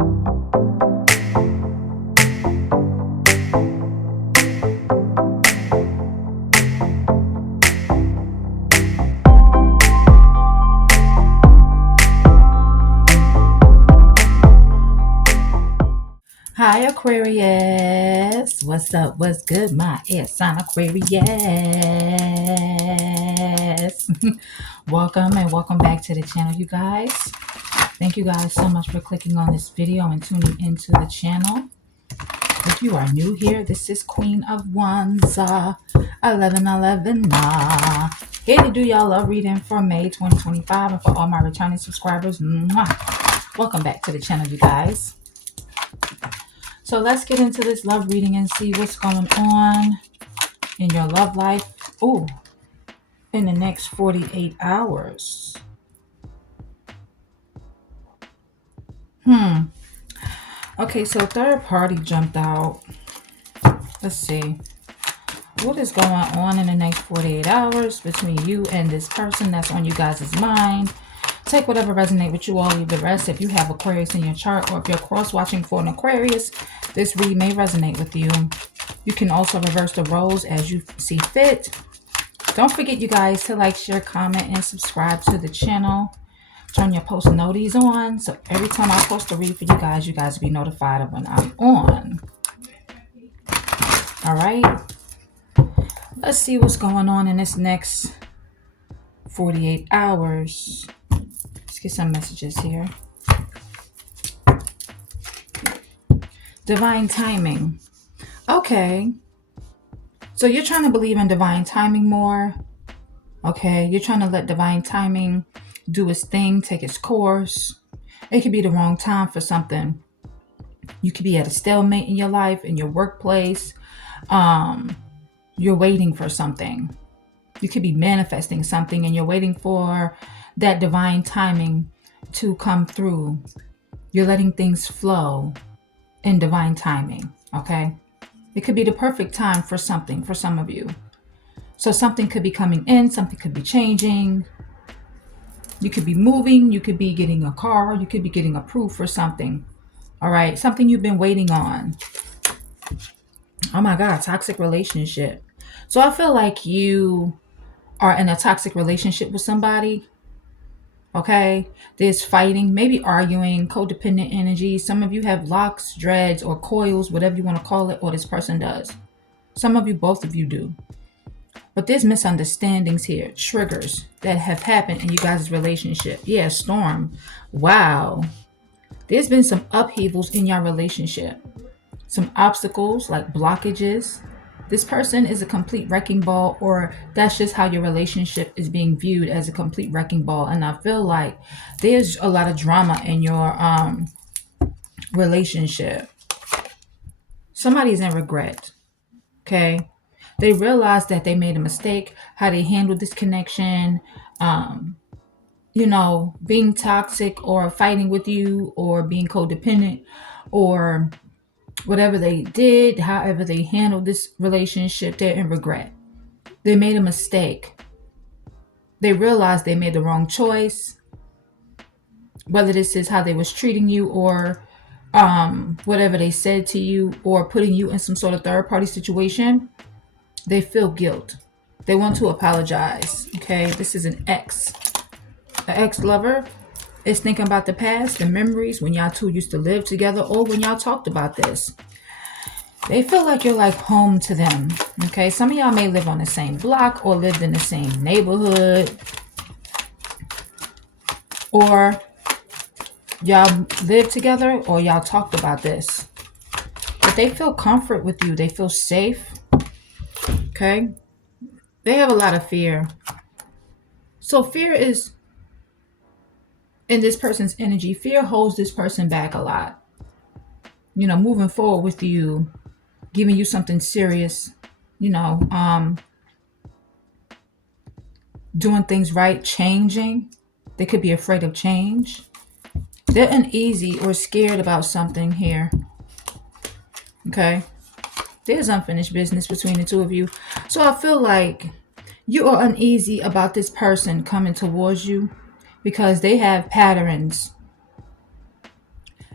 Hi Aquarius, what's up, what's good, my air sign Aquarius. Welcome and welcome back to the channel, you guys. Thank you guys so much for clicking on this video and tuning into the channel. If you are new here, this is Queen of Wands 1111 here to do y'all love reading for May 2025, and for all my returning subscribers, welcome back to the channel, you guys. So let's get into this love reading and see what's going on in your love life. Oh, in the next 48 hours. Okay, so third party jumped out. Let's see. What is going on in the next 48 hours between you and this person that's on you guys' mind? Take whatever resonates with you all, leave the rest. If you have Aquarius in your chart, or if you're cross-watching for an Aquarius, this read may resonate with you. You can also reverse the roles as you see fit. Don't forget, you guys, to like, share, comment, and subscribe to the channel. Turn your post noties on, so every time I post a read for you guys will be notified of when I'm on. All right. Let's see what's going on in this next 48 hours. Let's get some messages here. Divine timing. Okay. So you're trying to believe in divine timing more. Okay. You're trying to let divine timing do its thing, take its course. It could be the wrong time for something. You could be at a stalemate in your life, in your workplace. You're waiting for something. You could be manifesting something and you're waiting for that divine timing to come through. You're letting things flow in divine timing, okay? It could be the perfect time for something for some of you. So something could be coming in, something could be changing. You could be moving, you could be getting a car, you could be getting approved for something. All right, something you've been waiting on. Oh my God, toxic relationship. So I feel like you are in a toxic relationship with somebody. Okay, there's fighting, maybe arguing, codependent energy. Some of you have locks, dreads, or coils, whatever you want to call it, or this person does. Some of you, both of you do. But there's misunderstandings here, triggers that have happened in you guys' relationship. Yeah, storm. Wow. There's been some upheavals in your relationship. Some obstacles like blockages. This person is a complete wrecking ball, or that's just how your relationship is being viewed, as a complete wrecking ball. And I feel like there's a lot of drama in your relationship. Somebody's in regret. Okay. They realize that they made a mistake, how they handled this connection, you know, being toxic or fighting with you or being codependent or whatever they did, however they handled this relationship, they're in regret. They made a mistake. They realized they made the wrong choice. Whether this is how they was treating you, or whatever they said to you, or putting you in some sort of third party situation, they feel guilt. They want to apologize. Okay, this is an ex. An ex-lover is thinking about the past, the memories when y'all two used to live together, or when y'all talked about this. They feel like you're like home to them. Okay, some of y'all may live on the same block or lived in the same neighborhood, or y'all live together, or y'all talked about this. But they feel comfort with you. They feel safe. Okay, they have a lot of fear. So fear is in this person's energy. Fear holds this person back a lot. You know, moving forward with you, giving you something serious, you know, doing things right, changing. They could be afraid of change. They're uneasy or scared about something here. Okay. There's unfinished business between the two of you. So I feel like you are uneasy about this person coming towards you because they have patterns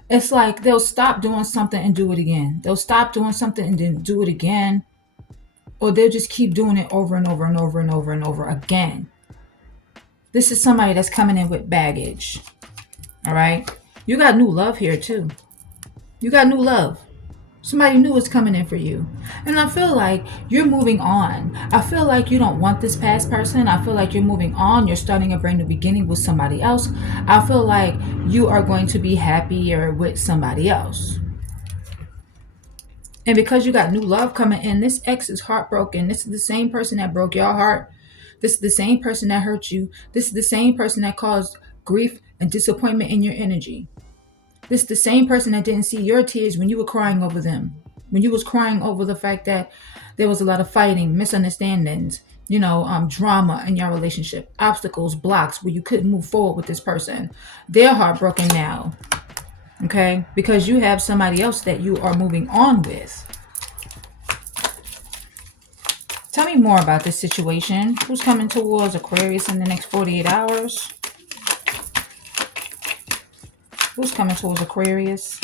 It's like they'll stop doing something and do it again. They'll stop doing something and then do it again. Or they'll just keep doing it over and over and over and over and over again. This is somebody that's coming in with baggage. All right. You got new love here too. You got new love. Somebody new is coming in for you. And I feel like you're moving on. I feel like you don't want this past person. I feel like you're moving on. You're starting a brand new beginning with somebody else. I feel like you are going to be happier with somebody else. And because you got new love coming in, this ex is heartbroken. This is the same person that broke your heart. This is the same person that hurt you. This is the same person that caused grief and disappointment in your energy. This is the same person that didn't see your tears when you were crying over them. When you was crying over the fact that there was a lot of fighting, misunderstandings, drama in your relationship, obstacles, blocks where you couldn't move forward with this person. They're heartbroken now. Okay? Because you have somebody else that you are moving on with. Tell me more about this situation. Who's coming towards Aquarius in the next 48 hours? Who's coming towards Aquarius?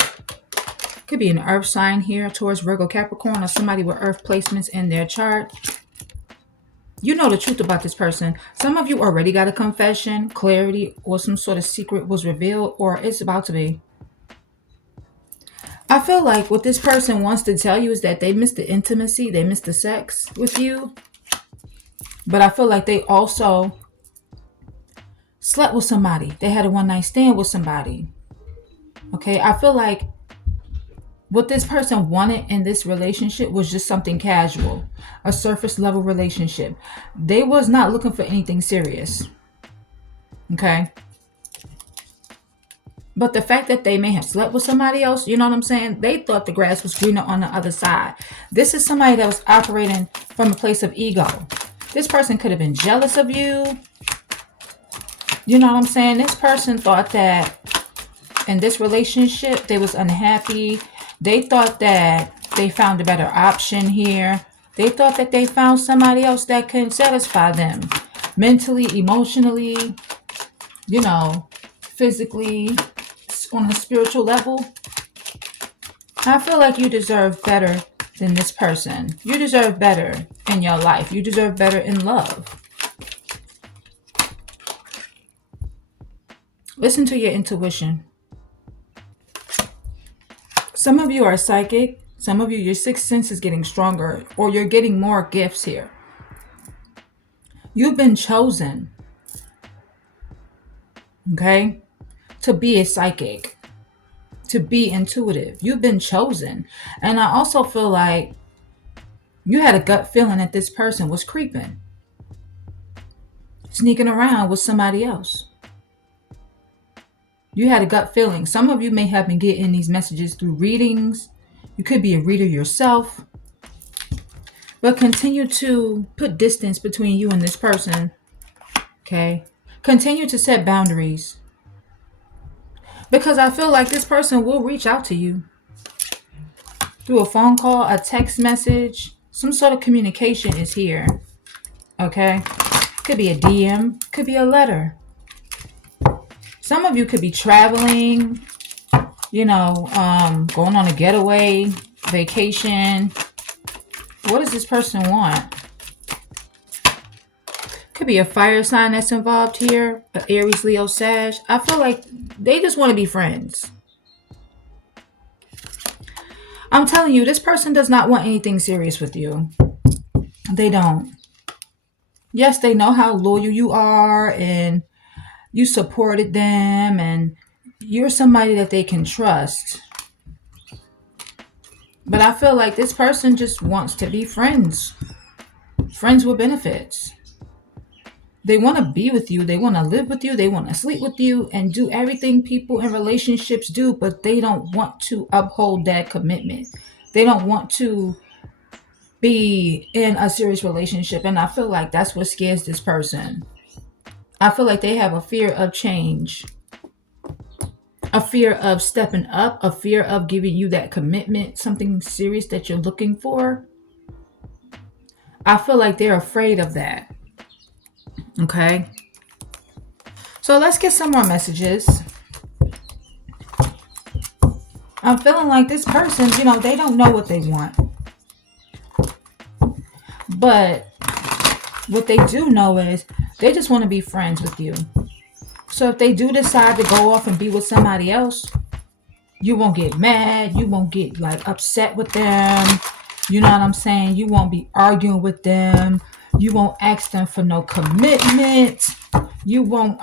Could be an earth sign here towards Virgo, Capricorn, or somebody with earth placements in their chart. You know the truth about this person. Some of you already got a confession, clarity, or some sort of secret was revealed, or it's about to be. I feel like what this person wants to tell you is that they missed the intimacy, they missed the sex with you. But I feel like they also slept with somebody. They had a one-night stand with somebody. Okay, I feel like what this person wanted in this relationship was just something casual, a surface level relationship. They was not looking for anything serious. Okay. But the fact that they may have slept with somebody else, you know what I'm saying? They thought the grass was greener on the other side. This is somebody that was operating from a place of ego. This person could have been jealous of you. You know what I'm saying? This person thought that in this relationship, they was unhappy. They thought that they found a better option here. They thought that they found somebody else that can satisfy them mentally, emotionally, physically, on a spiritual level. I feel like you deserve better than this person. You deserve better in your life. You deserve better in love. Listen to your intuition. Some of you are psychic. Some of you, your sixth sense is getting stronger, or you're getting more gifts here. You've been chosen, okay, to be a psychic, to be intuitive. You've been chosen. And I also feel like you had a gut feeling that this person was creeping, sneaking around with somebody else. You had a gut feeling. Some of you may have been getting these messages through readings. You could be a reader yourself. But continue to put distance between you and this person. Okay? Continue to set boundaries. Because I feel like this person will reach out to you. Through a phone call, a text message. Some sort of communication is here. Okay? Could be a DM. Could be a letter. Some of you could be traveling, going on a getaway, vacation. What does this person want? Could be a fire sign that's involved here, an Aries, Leo, Sag. I feel like they just want to be friends. I'm telling you, this person does not want anything serious with you. They don't. Yes, they know how loyal you are and you supported them and you're somebody that they can trust. But I feel like this person just wants to be friends. Friends with benefits. They want to be with you. They want to live with you. They want to sleep with you and do everything people in relationships do, but they don't want to uphold that commitment. They don't want to be in a serious relationship. And I feel like that's what scares this person. I feel like they have a fear of change, a fear of stepping up, a fear of giving you that commitment, something serious that you're looking for. I feel like they're afraid of that. Okay. So let's get some more messages. I'm feeling like this person, you know, they don't know what they want. But what they do know is they just want to be friends with you. So if they do decide to go off and be with somebody else, you won't get mad. You won't get like upset with them. You know what I'm saying? You won't be arguing with them. You won't ask them for no commitment. You won't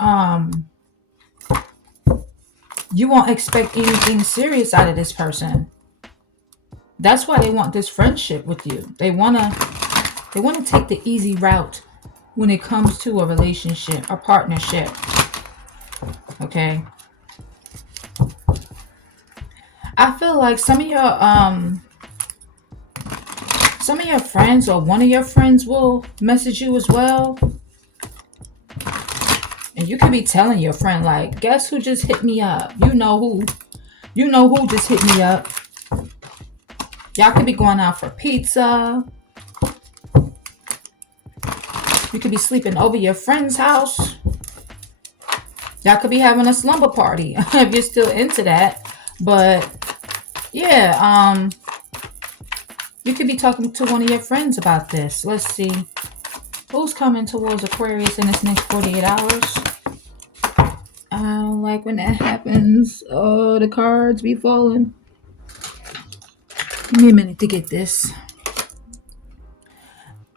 expect anything serious out of this person. That's why they want this friendship with you. They wanna take the easy route when it comes to a relationship, a partnership. Okay. I feel like some of your friends or one of your friends will message you as well. And you could be telling your friend, like, guess who just hit me up? You know who. You know who just hit me up. Y'all could be going out for pizza. You could be sleeping over your friend's house. Y'all could be having a slumber party if you're still into that. But yeah, you could be talking to one of your friends about this. Let's see. Who's coming towards Aquarius in this next 48 hours? I don't like when that happens. Oh, the cards be falling. Give me a minute to get this.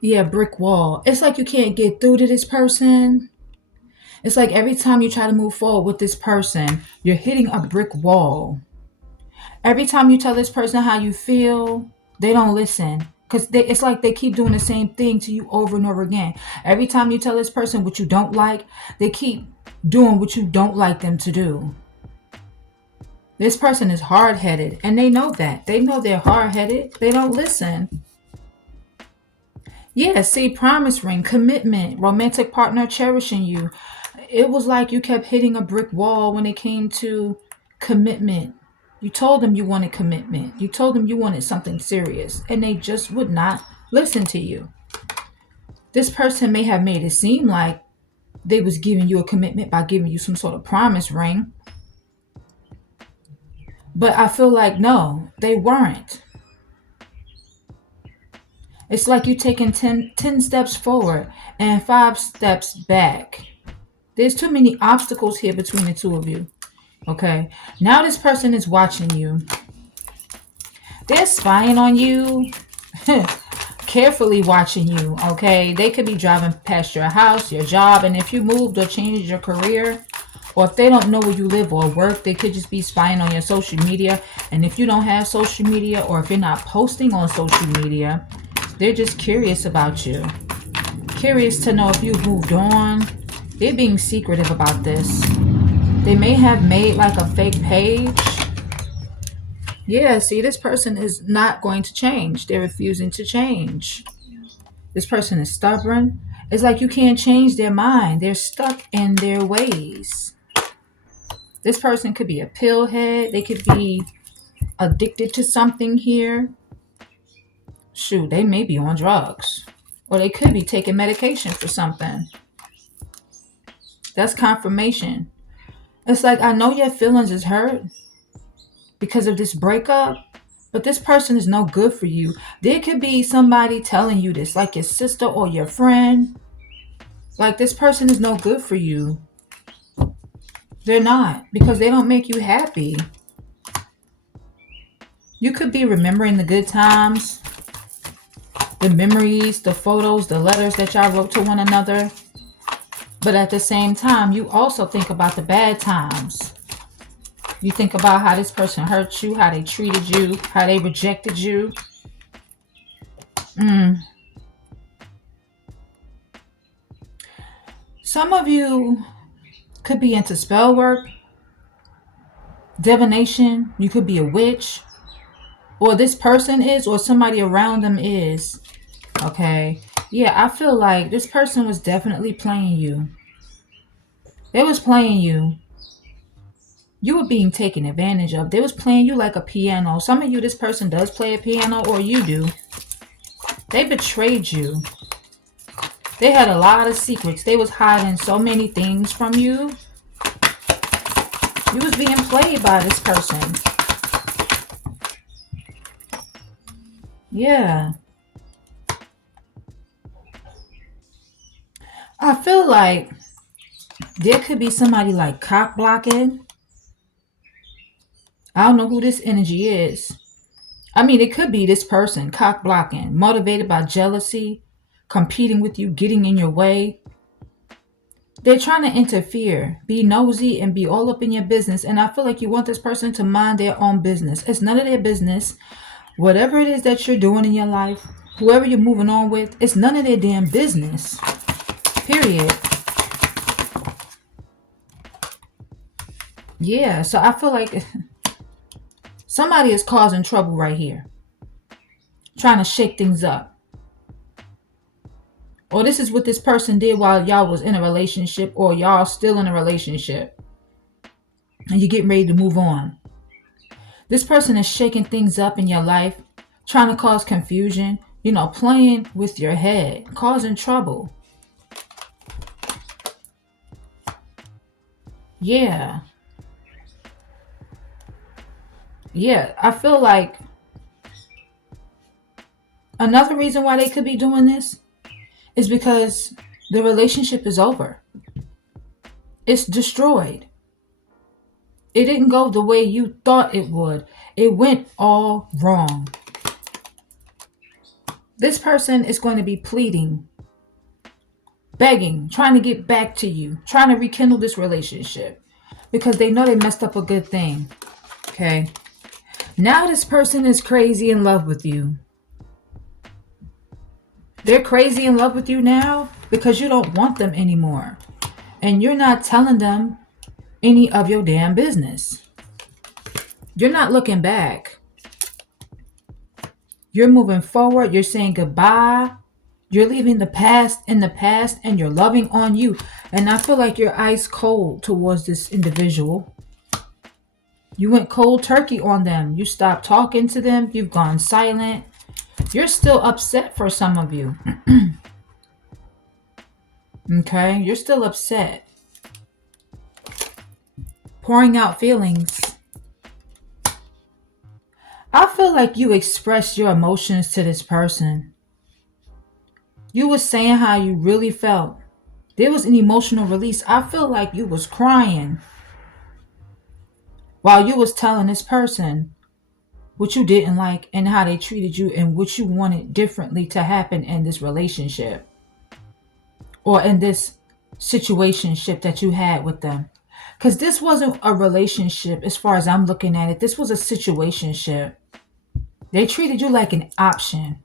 Yeah, brick wall. It's like you can't get through to this person. It's like every time you try to move forward with this person, you're hitting a brick wall. Every time you tell this person how you feel, they don't listen. Because it's like they keep doing the same thing to you over and over again. Every time you tell this person what you don't like, they keep doing what you don't like them to do. This person is hard-headed, and they know that. They know they're hard-headed. They don't listen. Yeah, see, promise ring, commitment, romantic partner cherishing you. It was like you kept hitting a brick wall when it came to commitment. You told them you wanted commitment. You told them you wanted something serious, and they just would not listen to you. This person may have made it seem like they was giving you a commitment by giving you some sort of promise ring. But I feel like, no, they weren't. It's like you taking 10 steps forward and 5 steps back. There's too many obstacles here between the two of you. Okay. Now this person is watching you. They're spying on you. Carefully watching you. Okay. They could be driving past your house, your job. And if you moved or changed your career, or if they don't know where you live or work, they could just be spying on your social media. And if you don't have social media, or if you're not posting on social media, they're just curious about you. Curious to know if you've moved on. They're being secretive about this. They may have made like a fake page. Yeah, see, this person is not going to change. They're refusing to change. This person is stubborn. It's like you can't change their mind. They're stuck in their ways. This person could be a pillhead. They could be addicted to something here. Shoot, they may be on drugs. Or they could be taking medication for something. That's confirmation. It's like, I know your feelings is hurt because of this breakup, but this person is no good for you. There could be somebody telling you this, like your sister or your friend. Like, this person is no good for you. They're not, because they don't make you happy. You could be remembering the good times, the memories, the photos, the letters that y'all wrote to one another. But at the same time, you also think about the bad times. You think about how this person hurt you, how they treated you, how they rejected you. Some of you could be into spell work, divination. You could be a witch. Or this person is, or somebody around them is. Okay. Yeah, I feel like this person was definitely playing you. They was playing you. You were being taken advantage of. They was playing you like a piano. Some of you, this person does play a piano, or you do. They betrayed you. They had a lot of secrets. They was hiding so many things from you. You was being played by this person. Yeah. I feel like there could be somebody like cock blocking. I don't know who this energy is. I mean, it could be this person, cock blocking, motivated by jealousy, competing with you, getting in your way. They're trying to interfere, be nosy, and be all up in your business. And I feel like you want this person to mind their own business. It's none of their business. Whatever it is that you're doing in your life, whoever you're moving on with, it's none of their damn business. Period. Yeah, so I feel like somebody is causing trouble right here, trying to shake things up. Or this is what this person did while y'all was in a relationship, or y'all still in a relationship and you're getting ready to move on. This person is shaking things up in your life, trying to cause confusion, playing with your head, causing trouble. Yeah. Yeah, I feel like another reason why they could be doing this is because the relationship is over. It's destroyed. It didn't go the way you thought it would. It went all wrong. This person is going to be pleading, begging, trying to get back to you, trying to rekindle this relationship because they know they messed up a good thing. Okay. Now this person is crazy in love with you. They're crazy in love with you now because you don't want them anymore. And you're not telling them any of your damn business. You're not looking back. You're moving forward. You're saying goodbye. You're leaving the past in the past and you're loving on you. And I feel like you're ice cold towards this individual. You went cold turkey on them. You stopped talking to them. You've gone silent. You're still upset for some of you. Okay? You're still upset. Pouring out feelings. I feel like you expressed your emotions to this person. You were saying how you really felt. There was an emotional release. I feel like you was crying while you was telling this person what you didn't like and how they treated you and what you wanted differently to happen in this relationship or in this situationship that you had with them. Because this wasn't a relationship as far as I'm looking at it. This was a situationship. They treated you like an option.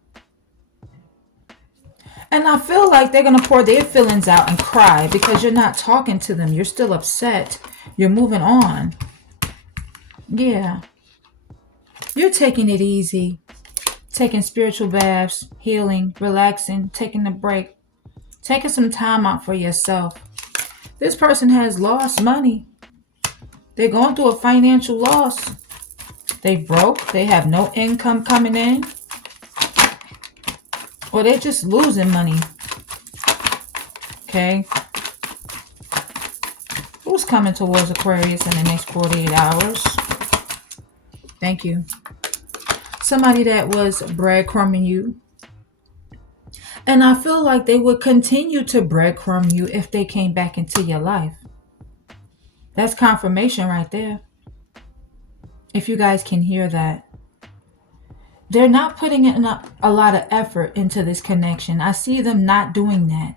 And I feel like they're going to pour their feelings out and cry because you're not talking to them. You're still upset. You're moving on. Yeah. You're taking it easy. Taking spiritual baths, healing, relaxing, taking a break. Taking some time out for yourself. This person has lost money. They're going through a financial loss. They broke. They have no income coming in. Or they're just losing money. Okay. Who's coming towards Aquarius in the next 48 hours? Thank you. Somebody that was breadcrumbing you. And I feel like they would continue to breadcrumb you if they came back into your life. That's confirmation right there. If you guys can hear that. They're not putting in a lot of effort into this connection. I see them not doing that.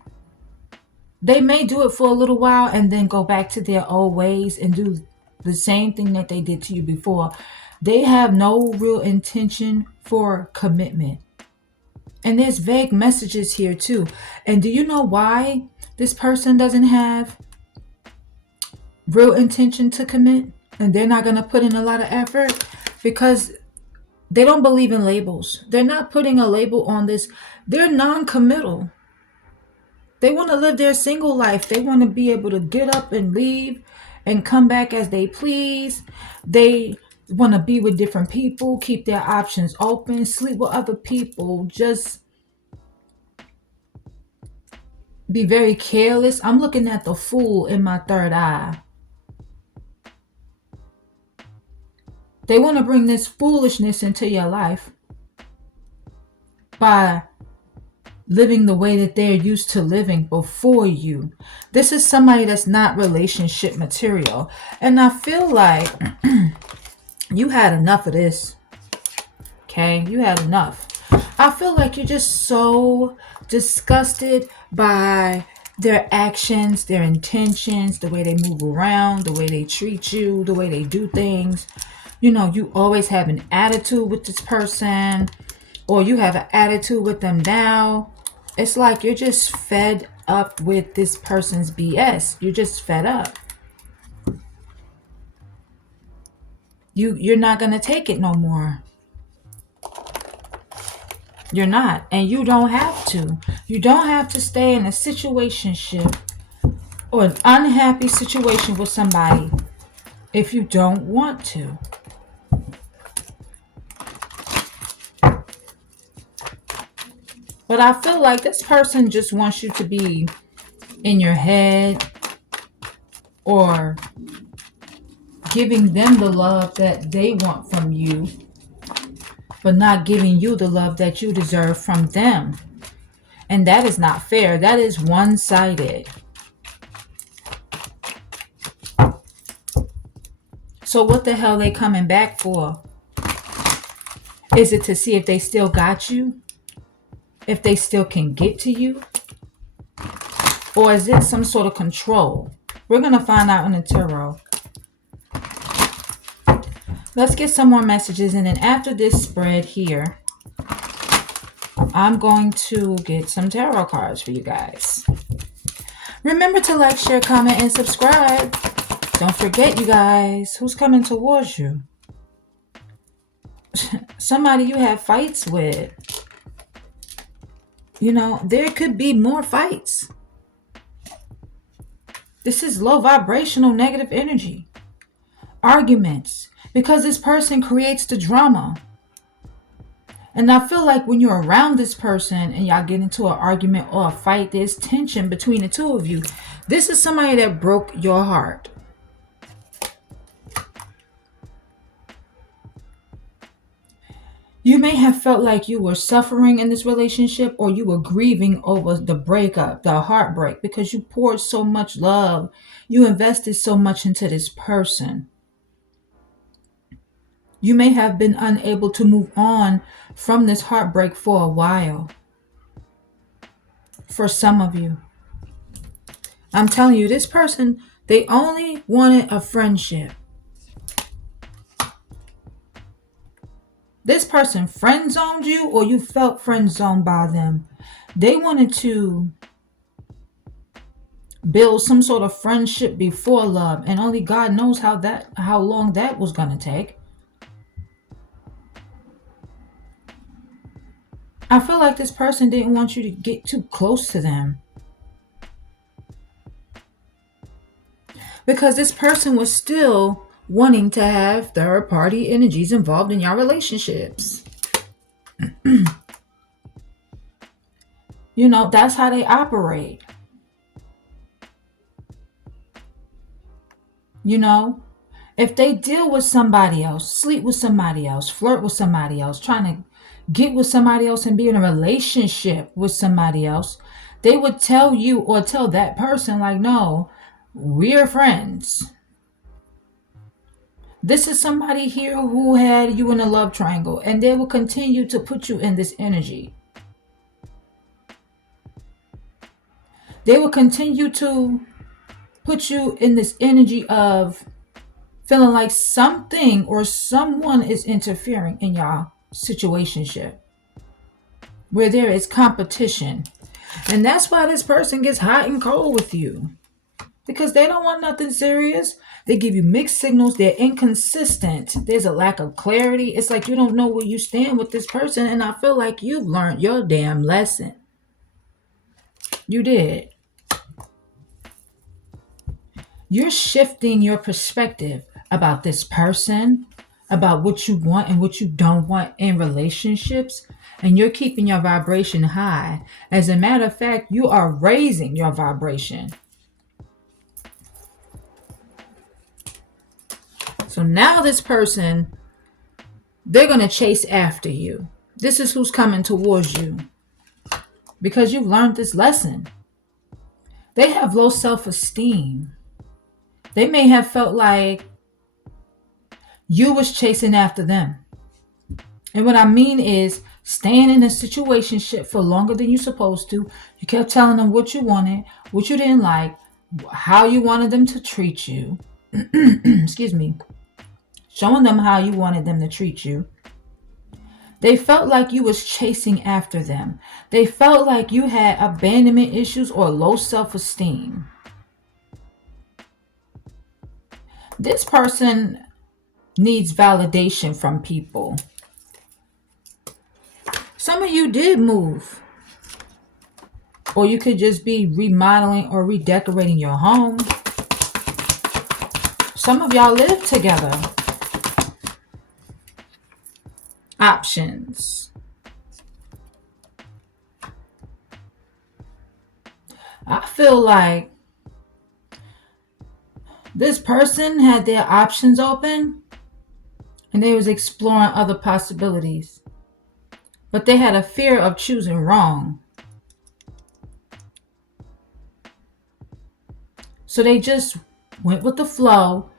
They may do it for a little while and then go back to their old ways and do the same thing that they did to you before. They have no real intention for commitment. And there's vague messages here too. And do you know why this person doesn't have real intention to commit? And they're not going to put in a lot of effort? Because they don't believe in labels. They're not putting a label on this. They're non-committal. They want to live their single life. They want to be able to get up and leave and come back as they please. They want to be with different people, keep their options open, sleep with other people, just be very careless. I'm looking at the Fool in my third eye. They want to bring this foolishness into your life. by living the way that they're used to living before you. This is somebody that's not relationship material. And I feel like you had enough of this. Okay, you had enough. I feel like you're just so disgusted by their actions, their intentions, the way they move around, the way they treat you, the way they do things. You know, you always have an attitude with this person, or you have an attitude with them now. It's like you're just fed up with this person's BS. You're just fed up. You're not going to take it no more. You're not. And you don't have to. You don't have to stay in a situationship or an unhappy situation with somebody if you don't want to. But I feel like this person just wants you to be in your head, or giving them the love that they want from you, but not giving you the love that you deserve from them. And that is not fair. That is one-sided. So what the hell they coming back for? Is it to see if they still got you? If they still can get to you? Or is it some sort of control? We're going to find out in the tarot. Let's get some more messages. And then after this spread here, I'm going to get some tarot cards for you guys. Remember to like, share, comment, and subscribe. Don't forget, you guys, who's coming towards you? Somebody you have fights with. You know, there could be more fights. This is low vibrational negative energy. Arguments. Because this person creates the drama. And I feel like when you're around this person and y'all get into an argument or a fight, there's tension between the two of you. This is somebody that broke your heart. You may have felt like you were suffering in this relationship, or you were grieving over the breakup, the heartbreak, because you poured so much love. You invested so much into this person. You may have been unable to move on from this heartbreak for a while. For some of you. I'm telling you, this person, they only wanted a friendship. This person friend zoned you, or you felt friend zoned by them. They wanted to build some sort of friendship before love, and only God knows how long that was going to take. I feel like this person didn't want you to get too close to them, because this person was still wanting to have third-party energies involved in your relationships. You know, that's how they operate. You know, if they deal with somebody else, sleep with somebody else, flirt with somebody else, trying to get with somebody else and be in a relationship with somebody else, they would tell you or tell that person like, no, we're friends. This is somebody here who had you in a love triangle, and they will continue to put you in this energy. They will continue to put you in this energy of feeling like something or someone is interfering in your situationship, where there is competition. And that's why this person gets hot and cold with you, because they don't want nothing serious. They give you mixed signals. They're inconsistent. There's a lack of clarity. It's like you don't know where you stand with this person. And I feel like you've learned your damn lesson. You did. You're shifting your perspective about this person, about what you want and what you don't want in relationships. And you're keeping your vibration high. As a matter of fact, you are raising your vibration. So now this person, they're going to chase after you. This is who's coming towards you because you've learned this lesson. They have low self-esteem. They may have felt like you was chasing after them. And what I mean is staying in a situationship for longer than you're supposed to. You kept telling them what you wanted, what you didn't like, how you wanted them to treat you. Excuse me. Showing them how you wanted them to treat you. They felt like you was chasing after them. They felt like you had abandonment issues or low self-esteem. This person needs validation from people. Some of you did move. Or you could just be remodeling or redecorating your home. Some of y'all live together. Options. I feel like this person had their options open and they was exploring other possibilities. But they had a fear of choosing wrong. So they just went with the flow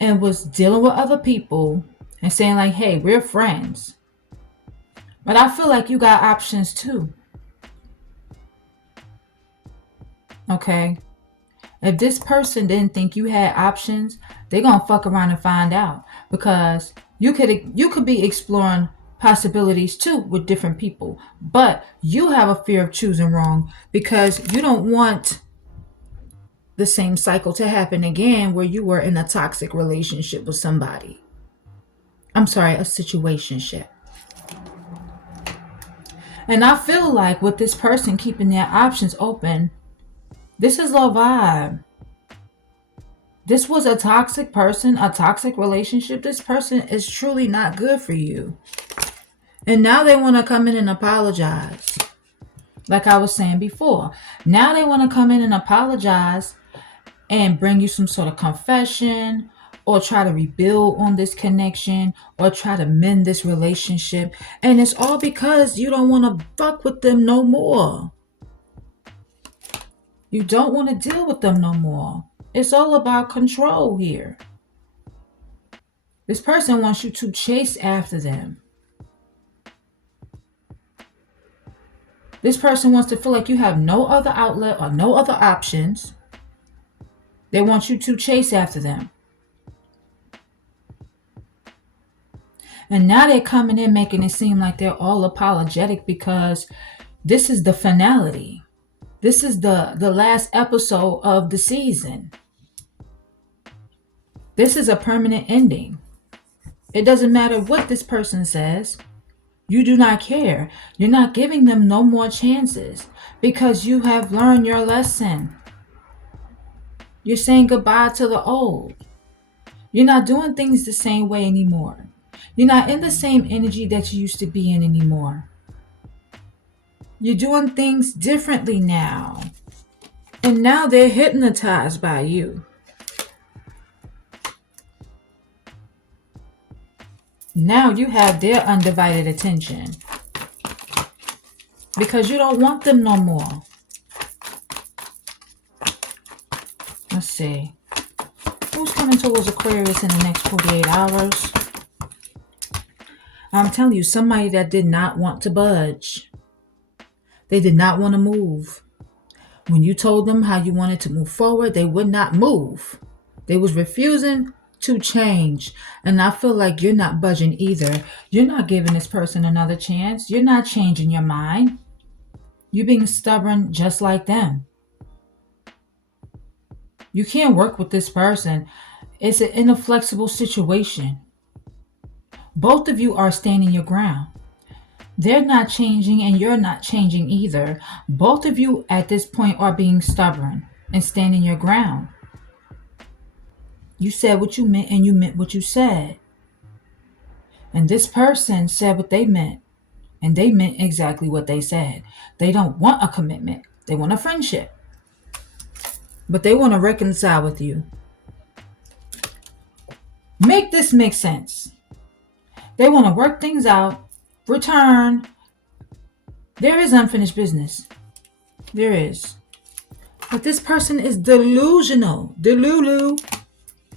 and was dealing with other people and saying like, hey, we're friends. But I feel like you got options too. Okay? If this person didn't think you had options, they're going to fuck around and find out. Because you could be exploring possibilities too with different people. But you have a fear of choosing wrong because you don't want the same cycle to happen again where you were in a toxic relationship with somebody. I'm sorry, a situationship. And I feel like with this person keeping their options open, this is low vibe. This was a toxic person, a toxic relationship. This person is truly not good for you. And now they want to come in and apologize. Like I was saying before. Now they want to come in and apologize and bring you some sort of confession or try to rebuild on this connection or try to mend this relationship. And it's all because you don't want to fuck with them no more. You don't want to deal with them no more. It's all about control here. This person wants you to chase after them. This person wants to feel like you have no other outlet or no other options. They want you to chase after them. And now they're coming in making it seem like they're all apologetic because this is the finality. This is the last episode of the season. This is a permanent ending. It doesn't matter what this person says. You do not care. You're not giving them no more chances because you have learned your lesson. You're saying goodbye to the old. You're not doing things the same way anymore. You're not in the same energy that you used to be in anymore. You're doing things differently now. And now they're hypnotized by you. Now you have their undivided attention. Because you don't want them no more. Let's see. Who's coming towards Aquarius in the next 48 hours? I'm telling you, somebody that did not want to budge. They did not want to move. When you told them how you wanted to move forward, they would not move. They was refusing to change. And I feel like you're not budging either. You're not giving this person another chance. You're not changing your mind. You're being stubborn just like them. You can't work with this person. It's an inflexible situation. Both of you are standing your ground. They're not changing and you're not changing either. Both of you at this point are being stubborn and standing your ground. You said what you meant and you meant what you said. And this person said what they meant and they meant exactly what they said. They don't want a commitment. They want a friendship. But they want to reconcile with you. Make this make sense. They want to work things out. return. There is unfinished business. There is. But this person is delusional. Delulu.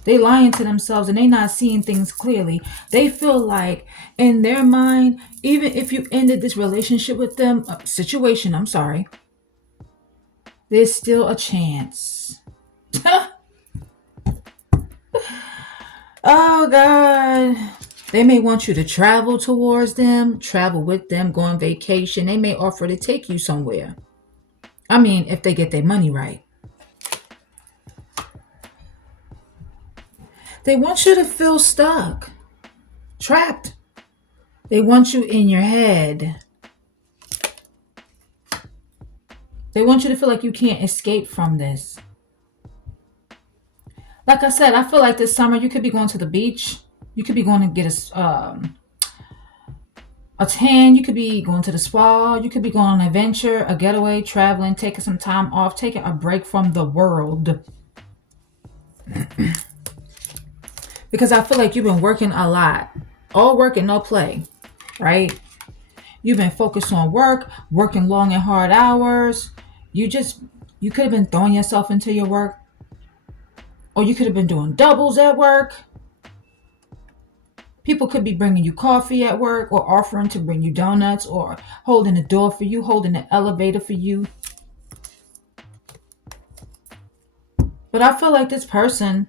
They lying to themselves and they not seeing things clearly. They feel like in their mind, even if you ended this relationship with them, situation, I'm sorry, there's still a chance. Oh God. They may want you to travel towards them, travel with them, go on vacation. They may offer to take you somewhere. I mean, if they get their money right. They want you to feel stuck, trapped. They want you in your head. They want you to feel like you can't escape from this. Like I said, I feel like this summer you could be going to the beach. You could be going to get a tan. You could be going to the spa. You could be going on an adventure, a getaway, traveling, taking some time off, taking a break from the world. Because I feel like you've been working a lot. All work and no play, right? You've been focused on work, working long and hard hours. You could have been throwing yourself into your work. Or you could have been doing doubles at work. People could be bringing you coffee at work or offering to bring you donuts or holding the door for you, holding the elevator for you. But I feel like this person,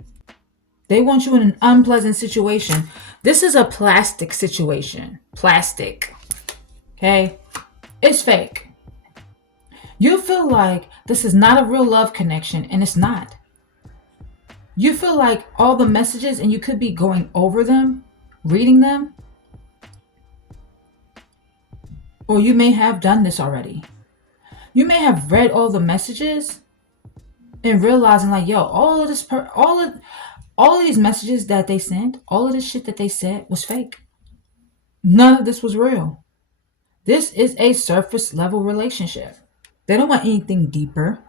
they want you in an unpleasant situation. This is a plastic situation. Plastic. Okay? It's fake. You feel like this is not a real love connection, and it's not. You feel like all the messages, and you could be going over them, reading them. Or you may have done this already. You may have read all the messages and realizing like, yo, all of these messages that they sent, all of this shit that they said was fake. None of this was real. This is a surface level relationship. They don't want anything deeper.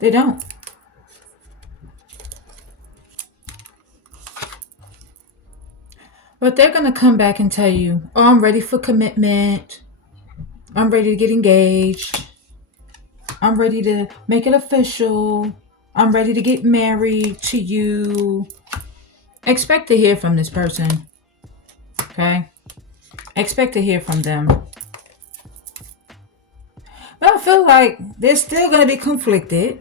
They don't. But they're going to come back and tell you, oh, I'm ready for commitment. I'm ready to get engaged. I'm ready to make it official. I'm ready to get married to you. Expect to hear from this person. Okay? Expect to hear from them. But I feel like they're still going to be conflicted.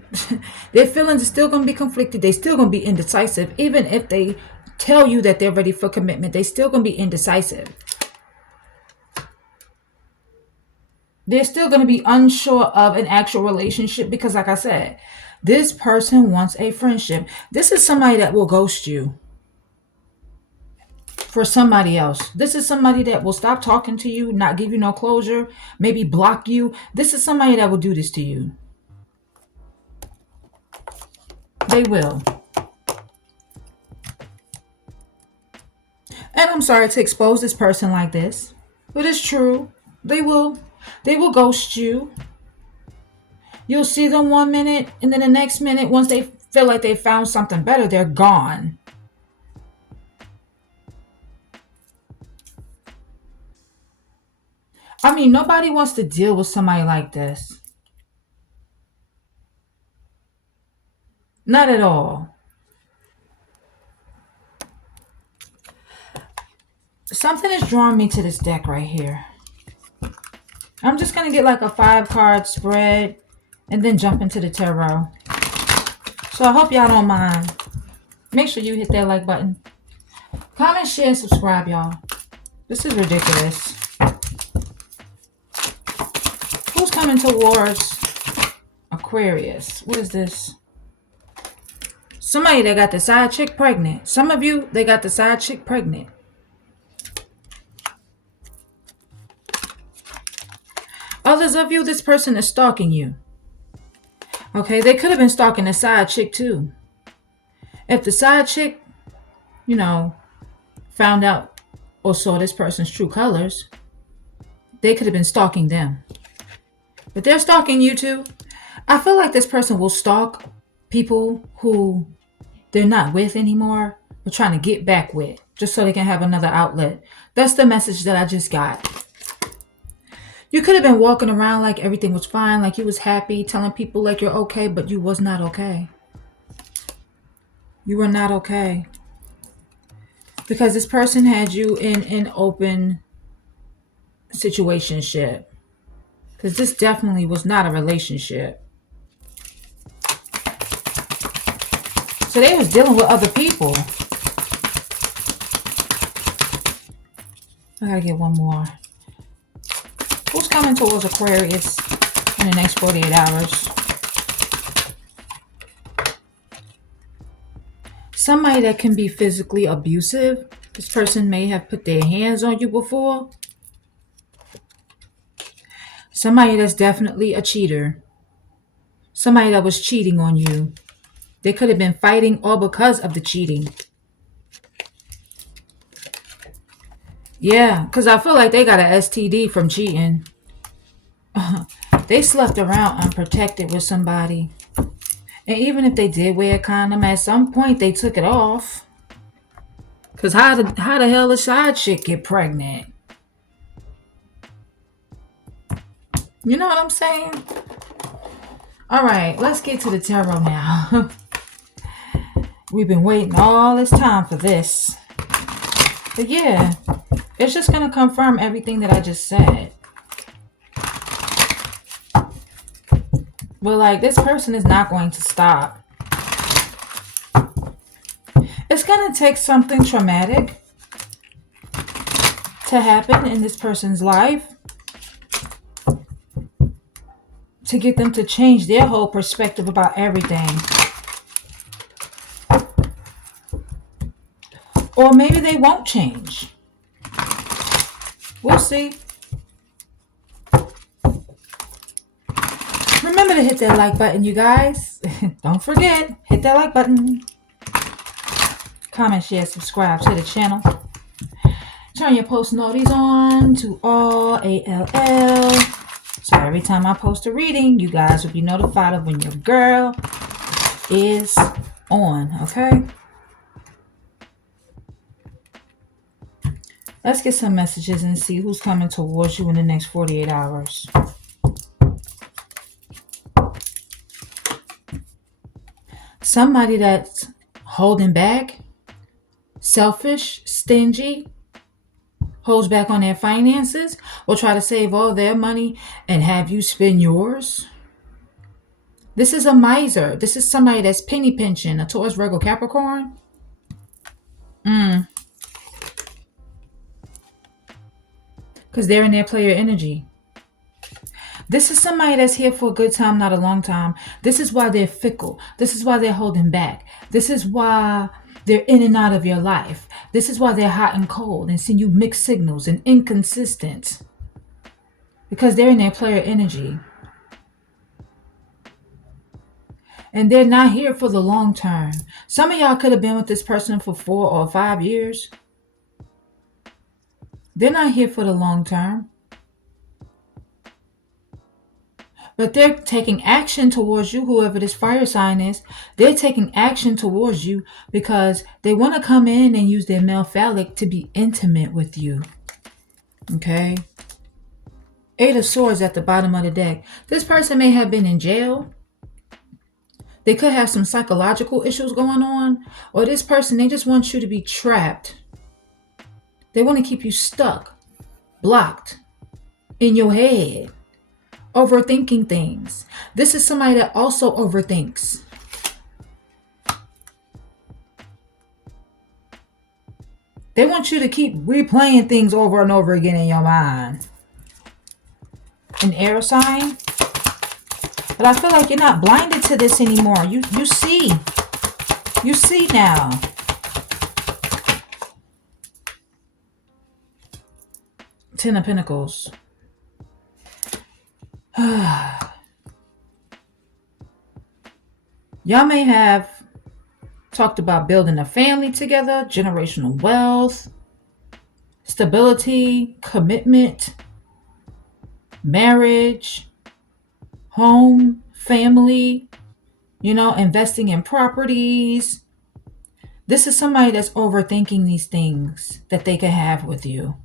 Their feelings are still going to be conflicted. They're still going to be indecisive. Even if they tell you that they're ready for commitment, they're still going to be indecisive. They're still going to be unsure of an actual relationship because, like I said, this person wants a friendship. This is somebody that will ghost you for somebody else. This is somebody that will stop talking to you, not give you no closure, maybe block you. This is somebody that will do this to you. They will. And I'm sorry to expose this person like this, but it's true. They will ghost you. You'll see them 1 minute, and then the next minute, once they feel like they found something better, they're gone. I mean, nobody wants to deal with somebody like this. Not at all. Something is drawing me to this deck right here. I'm just going to get like a 5-card spread and then jump into the tarot. So I hope y'all don't mind. Make sure you hit that like button. Comment, share, and subscribe, y'all. This is ridiculous. Who's coming towards Aquarius? What is this? Somebody that got the side chick pregnant. Some of you, they got the side chick pregnant. Others of you, this person is stalking you. Okay, they could have been stalking the side chick too. If the side chick, found out or saw this person's true colors, they could have been stalking them. But they're stalking you too. I feel like this person will stalk people who they're not with anymore, but trying to get back with, just so they can have another outlet. That's the message that I just got. You could have been walking around like everything was fine, like you was happy, telling people like you're okay, but you was not okay. You were not okay. Because this person had you in an open situationship. Because this definitely was not a relationship. So they was dealing with other people. I gotta get one more. Who's coming towards Aquarius in the next 48 hours? Somebody that can be physically abusive. This person may have put their hands on you before. Somebody that's definitely a cheater. Somebody that was cheating on you. They could have been fighting all because of the cheating. Yeah, because I feel like they got an STD from cheating. They slept around unprotected with somebody. And even if they did wear a condom, at some point they took it off. Because how the hell does side chick get pregnant? You know what I'm saying? All right, let's get to the tarot now. We've been waiting all this time for this. But yeah, it's just going to confirm everything that I just said. But like, this person is not going to stop. It's going to take something traumatic to happen in this person's life to get them to change their whole perspective about everything. Or maybe they won't change. We'll see. Remember to hit that like button, you guys. Don't forget, hit that like button. Comment, share, subscribe to the channel. Turn your post notifications on to all ALL. So every time I post a reading, you guys will be notified of when your girl is on, okay? Let's get some messages and see who's coming towards you in the next 48 hours. Somebody that's holding back, selfish, stingy, holds back on their finances, will try to save all their money and have you spend yours. This is a miser. This is somebody that's penny pinching, a Taurus, Virgo, Capricorn. Because they're in their player energy. This is somebody that's here for a good time, not a long time. This is why they're fickle. This is why they're holding back. This is why they're in and out of your life. This is why they're hot and cold and send you mixed signals and inconsistent. Because they're in their player energy. And they're not here for the long term. Some of y'all could have been with this person for 4 or 5 years. They're not here for the long term. But they're taking action towards you, whoever this fire sign is. They're taking action towards you because they want to come in and use their male phallic to be intimate with you. Okay? 8 of Swords at the bottom of the deck. This person may have been in jail. They could have some psychological issues going on. Or this person, they just want you to be trapped. They want to keep you stuck, blocked in your head. Overthinking things. This is somebody that also overthinks. They want you to keep replaying things over and over again in your mind. An air sign. But I feel like you're not blinded to this anymore. You see. You see now. Ten of Pentacles. Y'all may have talked about building a family together, generational wealth, stability, commitment, marriage, home, family, investing in properties. This is somebody that's overthinking these things that they could have with you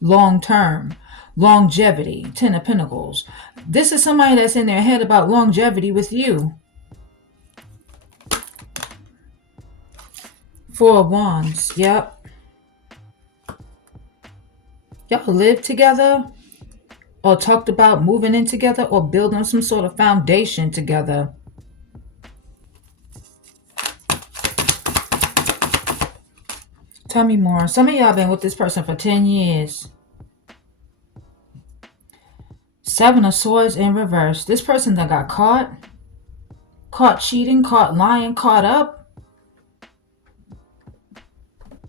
long term. Longevity, Ten of Pentacles. This is somebody that's in their head about longevity with you. Four of Wands. Yep. Y'all lived together or talked about moving in together or building some sort of foundation together. Tell me more. Some of y'all been with this person for 10 years. Seven of Swords in reverse. This person that got caught cheating, caught lying, caught up.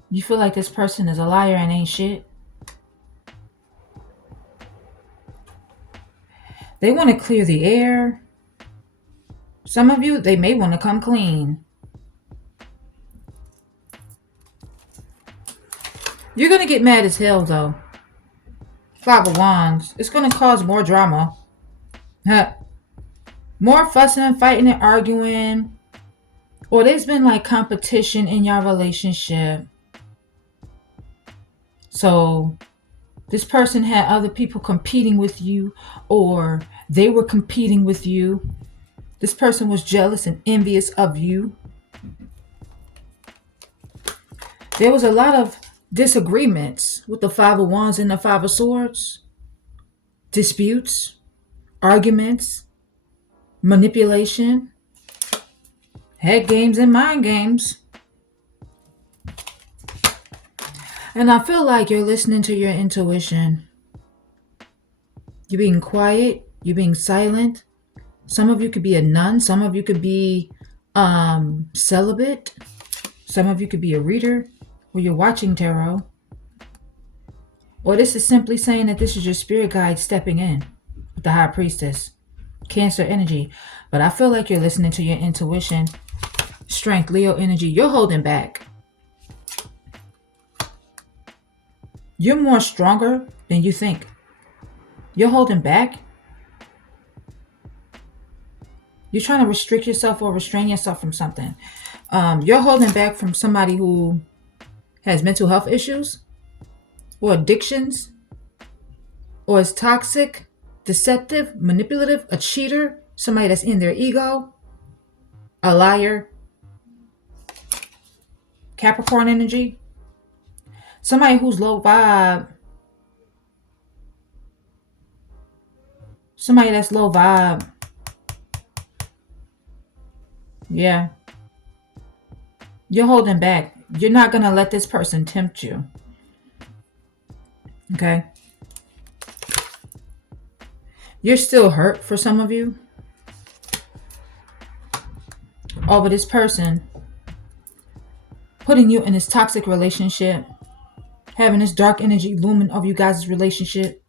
You feel like this person is a liar and ain't shit. They want to clear the air. Some of you, they may want to come clean. You're going to get mad as hell, though. Five of Wands. It's going to cause more drama. More fussing and fighting and arguing. Or there's been like competition in your relationship. So this person had other people competing with you, or they were competing with you. This person was jealous and envious of you. There was a lot of disagreements with the Five of Wands and the Five of Swords. Disputes, arguments, manipulation, head games and mind games. And I feel like you're listening to your intuition. You're being quiet. You're being silent. Some of you could be a nun. Some of you could be celibate. Some of you could be a reader, or you're watching tarot. Or this is simply saying that this is your spirit guide stepping in with the High Priestess. Cancer energy. But I feel like you're listening to your intuition. Strength, Leo energy. You're holding back. You're more stronger than you think. You're holding back. You're trying to restrict yourself or restrain yourself from something. You're holding back from somebody who has mental health issues or addictions, or is toxic, deceptive, manipulative, a cheater, somebody that's in their ego, a liar. Capricorn energy. Somebody who's low vibe. Somebody that's low vibe. Yeah. You're holding back. You're not going to let this person tempt you. Okay. You're still hurt for some of you over this person putting you in this toxic relationship, having this dark energy looming over you guys' relationship,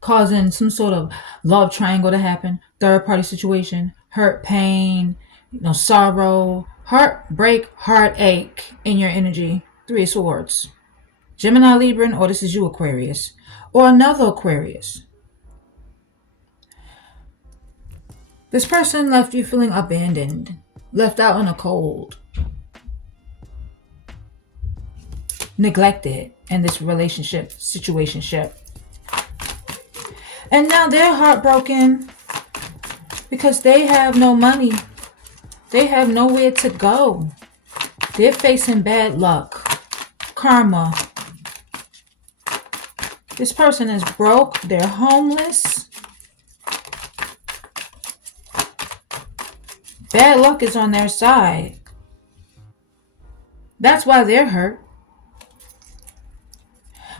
causing some sort of love triangle to happen, third party situation, hurt, pain, sorrow, heartbreak, heartache in your energy. Three of Swords. Gemini, Libra, or this is you, Aquarius, or another Aquarius. This person left you feeling abandoned, left out in the cold, neglected in this relationship, situationship. And now they're heartbroken because they have no money. They have nowhere to go. They're facing bad luck, karma. This person is broke. They're homeless. Bad luck is on their side. That's why they're hurt.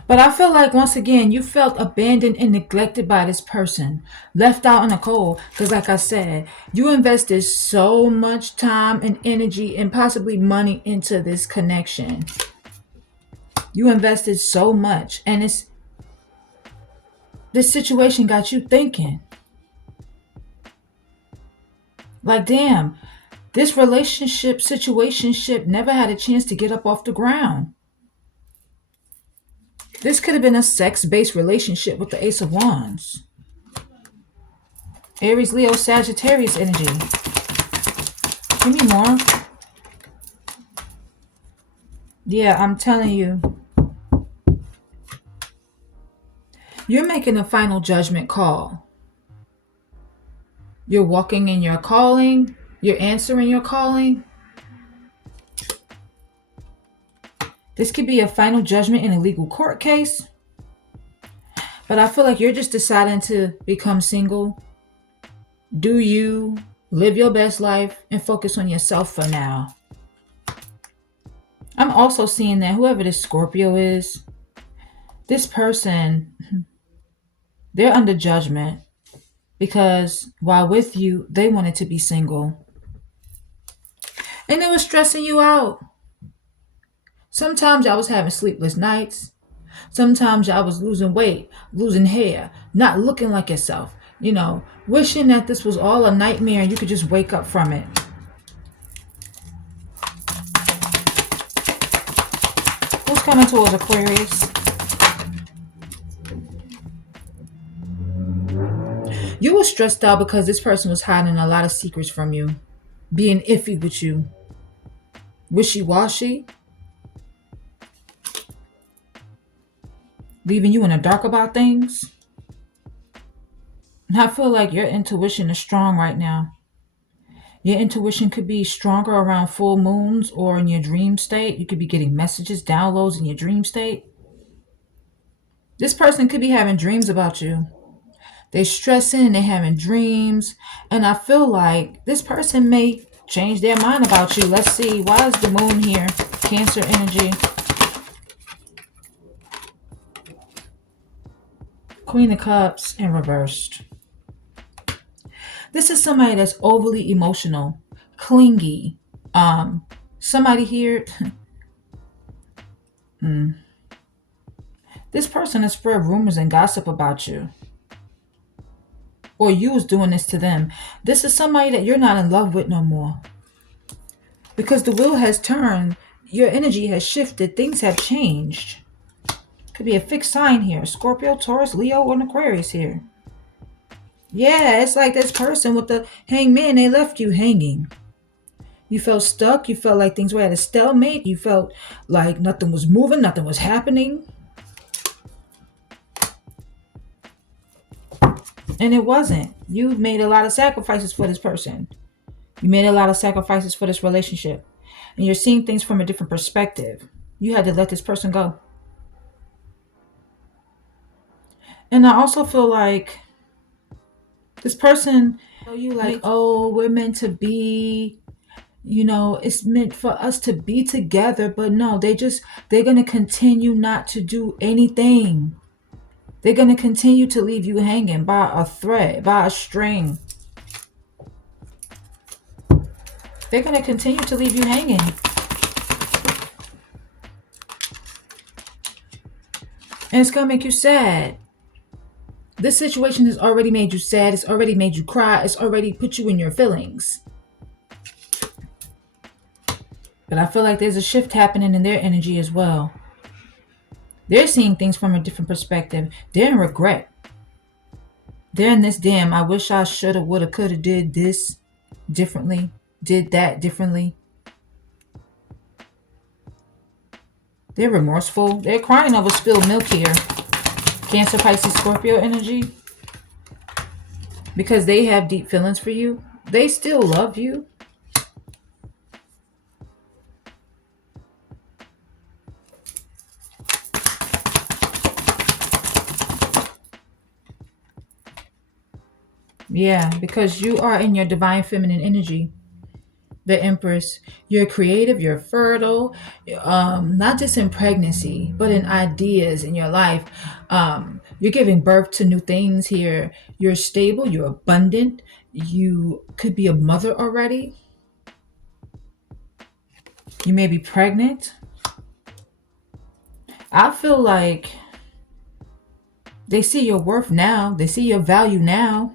But I feel like, once again, you felt abandoned and neglected by this person. Left out in the cold. Because like I said, you invested so much time and energy and possibly money into this connection. You invested so much. And this situation got you thinking. Like, damn, this relationship, situationship never had a chance to get up off the ground. This could have been a sex-based relationship with the Ace of Wands. Aries, Leo, Sagittarius energy. Give me more. Yeah, I'm telling you. You're making a final judgment call. You're walking in your calling. You're answering your calling. This could be a final judgment in a legal court case. But I feel like you're just deciding to become single. Do you live your best life and focus on yourself for now? I'm also seeing that whoever this Scorpio is, this person, they're under judgment because while with you, they wanted to be single. And it was stressing you out. Sometimes I was having sleepless nights. Sometimes I was losing weight, losing hair, not looking like yourself. Wishing that this was all a nightmare and you could just wake up from it. Who's coming towards Aquarius? You were stressed out because this person was hiding a lot of secrets from you, being iffy with you, wishy-washy, leaving you in the dark about things. And I feel like your intuition is strong right now. Your intuition could be stronger around full moons or in your dream state. You could be getting messages, downloads in your dream state. This person could be having dreams about you. They're stressing, they're having dreams. And I feel like this person may change their mind about you. Let's see. Why is the moon here? Cancer energy. Queen of Cups and reversed. This is somebody that's overly emotional, clingy. Somebody here. This person has spread rumors and gossip about you. Or you was doing this to them. This is somebody that you're not in love with no more. Because the wheel has turned. Your energy has shifted. Things have changed. Could be a fixed sign here. Scorpio, Taurus, Leo, or an Aquarius here. Yeah, it's like this person with the hangman. They left you hanging. You felt stuck. You felt like things were at a stalemate. You felt like nothing was moving. Nothing was happening. And it wasn't. You made a lot of sacrifices for this person. You made a lot of sacrifices for this relationship. And you're seeing things from a different perspective. You had to let this person go. And I also feel like this person, you like, oh, we're meant to be, it's meant for us to be together. But no, they're going to continue not to do anything. They're going to continue to leave you hanging by a thread, by a string. They're going to continue to leave you hanging. And it's going to make you sad. This situation has already made you sad. It's already made you cry. It's already put you in your feelings. But I feel like there's a shift happening in their energy as well. They're seeing things from a different perspective. They're in regret. They're in this, damn, I wish I shoulda, woulda, coulda did this differently. Did that differently. They're remorseful. They're crying over spilled milk here. Cancer, Pisces, Scorpio energy. Because they have deep feelings for you. They still love you. Yeah, because you are in your divine feminine energy. The Empress. You're creative, you're fertile, not just in pregnancy, but in ideas in your life. You're giving birth to new things here. You're stable, you're abundant. You could be a mother already. You may be pregnant. I feel like they see your worth now. They see your value now.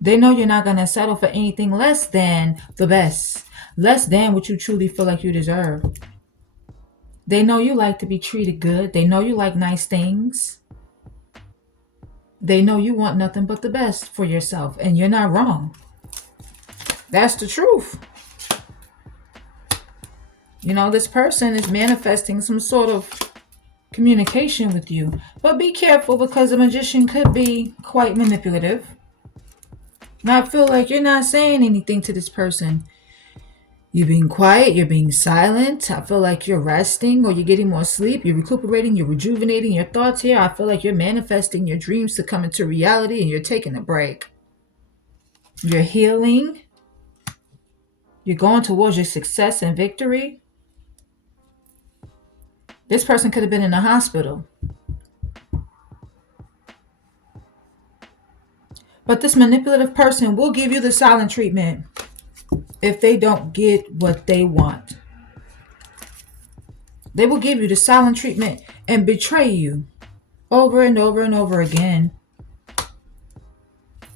They know you're not going to settle for anything less than the best. Less than what you truly feel like you deserve. They know you like to be treated good. They know you like nice things. They know you want nothing but the best for yourself. And you're not wrong. That's the truth. This person is manifesting some sort of communication with you. But be careful, because the magician could be quite manipulative. And I feel like you're not saying anything to this person. You're being quiet, you're being silent. I feel like you're resting, or you're getting more sleep, you're recuperating, you're rejuvenating your thoughts here. I feel like you're manifesting your dreams to come into reality, and you're taking a break. You're healing. You're going towards your success and victory. This person could have been in the hospital. But this manipulative person will give you the silent treatment if they don't get what they want. They will give you the silent treatment and betray you over and over and over again.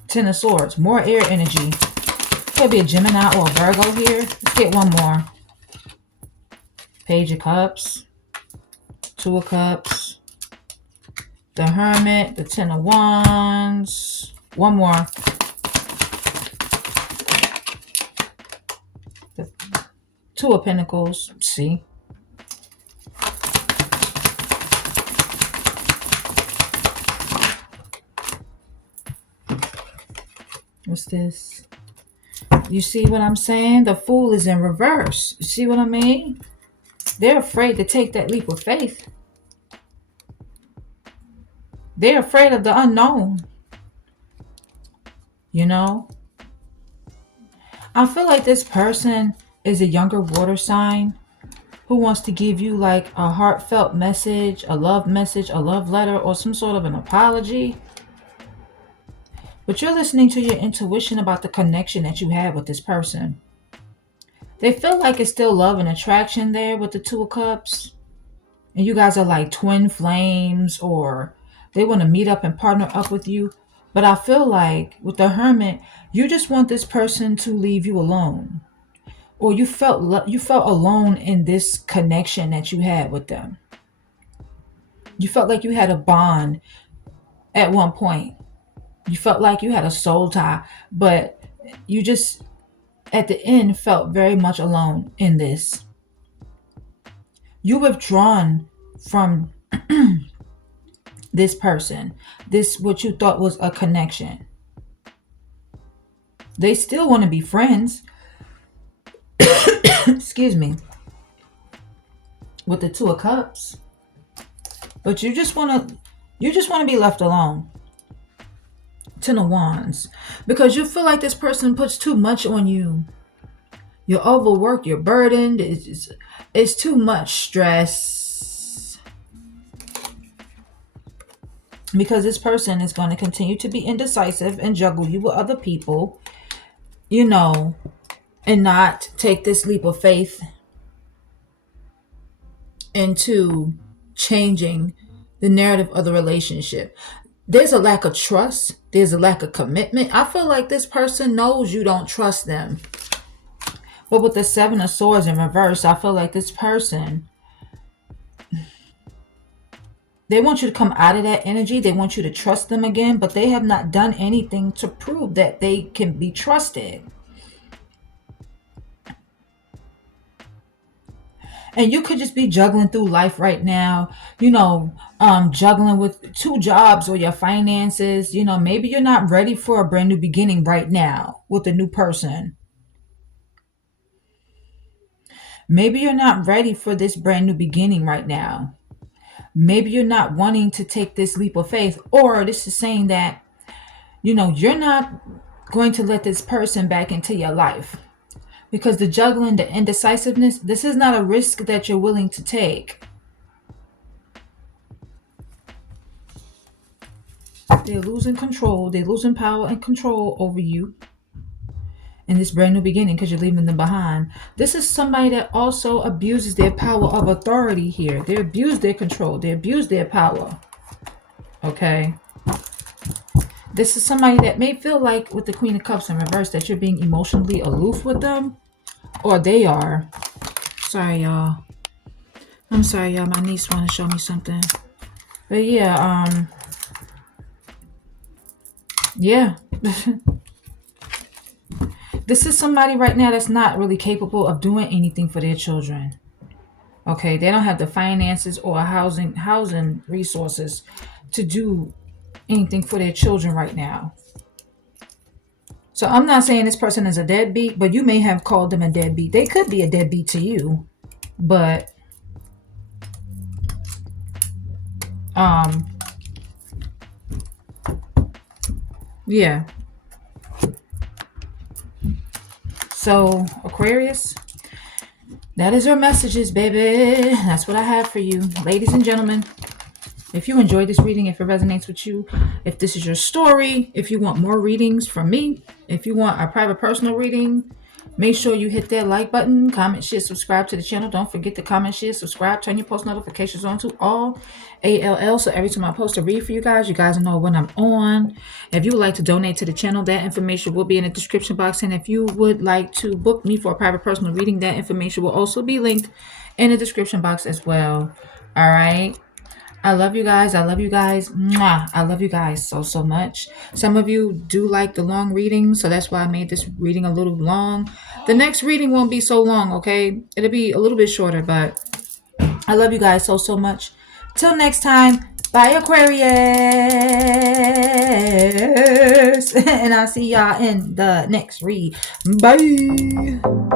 Ten of Swords, more air energy. Could be a Gemini or a Virgo here. Let's get one more. Page of Cups, Two of Cups, the Hermit, the Ten of Wands. One more. The Two of Pentacles. See? What's this? You see what I'm saying? The Fool is in reverse. You see what I mean? They're afraid to take that leap of faith. They're afraid of the unknown. You know? I feel like this person is a younger water sign who wants to give you like a heartfelt message, a love letter, or some sort of an apology. But you're listening to your intuition about the connection that you have with this person. They feel like it's still love and attraction there with the Two of Cups. And you guys are like twin flames, or they want to meet up and partner up with you. But I feel like with the Hermit, you just want this person to leave you alone. Or you felt alone in this connection that you had with them. You felt like you had a bond at one point. You felt like you had a soul tie, but you just at the end felt very much alone in this. You withdrawn from this person, this what you thought was a connection. They still want to be friends. Excuse me. With the Two of Cups. But you just want to be left alone. Ten of Wands. Because you feel like this person puts too much on you. You're overworked, you're burdened. It's too much stress. Because this person is going to continue to be indecisive and juggle you with other people, you know, and not take this leap of faith into changing the narrative of the relationship. There's a lack of trust. There's a lack of commitment. I feel like this person knows you don't trust them. But with the Seven of Swords in reverse, I feel like this person, they want you to come out of that energy. They want you to trust them again, but they have not done anything to prove that they can be trusted. And you could just be juggling through life right now, you know, juggling with 2 jobs or your finances. You know, maybe you're not ready for a brand new beginning right now with a new person. Maybe you're not ready for this brand new beginning right now. Maybe you're not wanting to take this leap of faith, or this is saying that, you know, you're not going to let this person back into your life. Because the juggling, the indecisiveness, this is not a risk that you're willing to take. They're losing control. They're losing power and control over you in this brand new beginning because you're leaving them behind. This is somebody that also abuses their power of authority here. They abuse their control. They abuse their power. Okay? This is somebody that may feel like with the Queen of Cups in reverse that you're being emotionally aloof with them. Or they are. Sorry, y'all. I'm sorry, y'all. My niece want to show me something. But yeah, yeah. This is somebody right now that's not really capable of doing anything for their children. Okay, they don't have the finances or housing resources to do anything for their children right now. So I'm not saying this person is a deadbeat, but you may have called them a deadbeat. They could be a deadbeat to you, but um yeah. So Aquarius, that is your messages, baby. That's what I have for you. Ladies and gentlemen, if you enjoyed this reading, if it resonates with you, if this is your story, if you want more readings from me, if you want a private personal reading, make sure you hit that like button, comment, share, subscribe to the channel. Don't forget to comment, share, subscribe, turn your post notifications on to all ALL. So every time I post a read for you guys know when I'm on. If you would like to donate to the channel, that information will be in the description box. And if you would like to book me for a private personal reading, that information will also be linked in the description box as well. All right. I love you guys. I love you guys. Mwah. I love you guys so much. Some of you do like the long readings, so that's why I made this reading a little long. The next reading won't be so long, okay? It'll be a little bit shorter, but I love you guys so much. Till next time, bye Aquarius. And I'll see y'all in the next read. Bye.